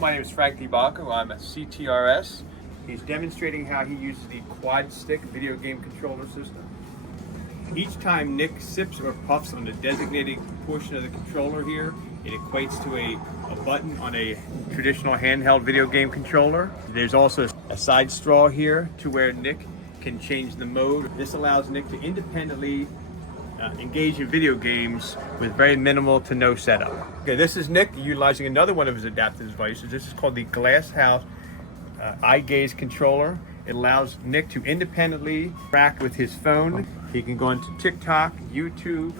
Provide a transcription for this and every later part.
my name is Frank DiBacco. I'm a CTRS. He's demonstrating how he uses the quad stick video game controller system. Each time Nick sips or puffs on the designated portion of the controller here, it equates to a button on a traditional handheld video game controller. There's also a side straw here to where Nick can change the mode. This allows Nick to independently engage in video games with very minimal to no setup. Okay, this is Nick utilizing another one of his adaptive devices. This is called the Glass House eye gaze controller. It allows Nick to independently interact with his phone. He can go into TikTok, YouTube.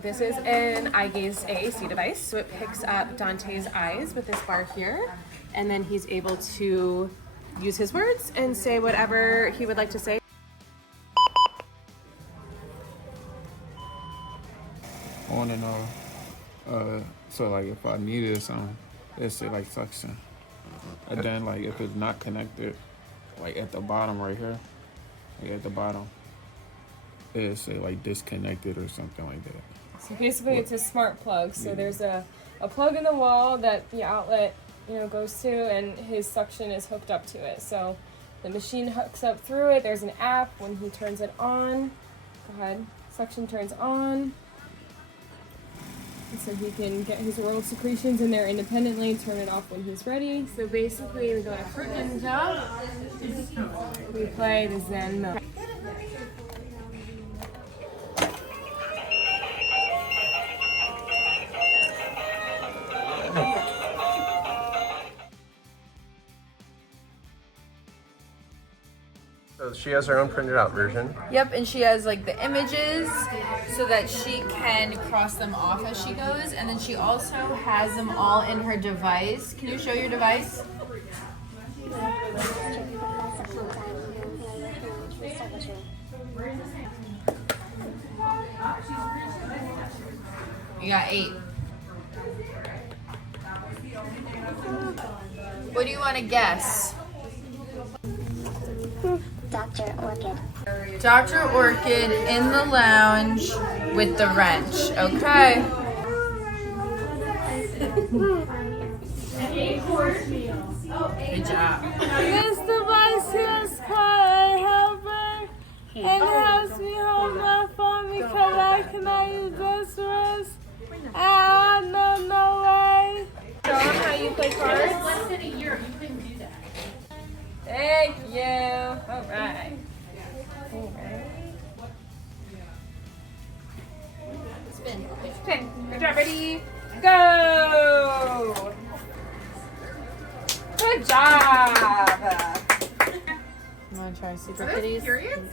This is an eye gaze AAC device, so it picks up Dante's eyes with this bar here, and then he's able to use his words and say whatever he would like to say. I want to know, so like if I needed something, let's say like suction, and then like if it's not connected, like at the bottom right here, like at the bottom, it say like disconnected or something like that. So basically it's a smart plug. So there's a plug in the wall that the outlet goes to, and his suction is hooked up to it. So the machine hooks up through it. There's an app. When he turns it on, go ahead, suction turns on. So he can get his oral secretions in there independently, turn it off when he's ready. So basically we go to Fruit Ninja, we play the Zen mode. So she has her own printed out version. Yep, and she has like the images so that she can cross them off as she goes, and then she also has them all in her device. Can you show your device? You got 8. What do you want to guess? Dr. Orchid. Dr. Orchid in the lounge with the wrench. Okay. Good job. This device is called a helper, and it helps me hold my phone because I cannot use this wrist. I don't know way. Show them how you play cards. Once in a year, you couldn't do that. Thank you. All right. Spin. Okay, good job. Ready? Go. Good job. You want to try Super Are those Kitties? periods?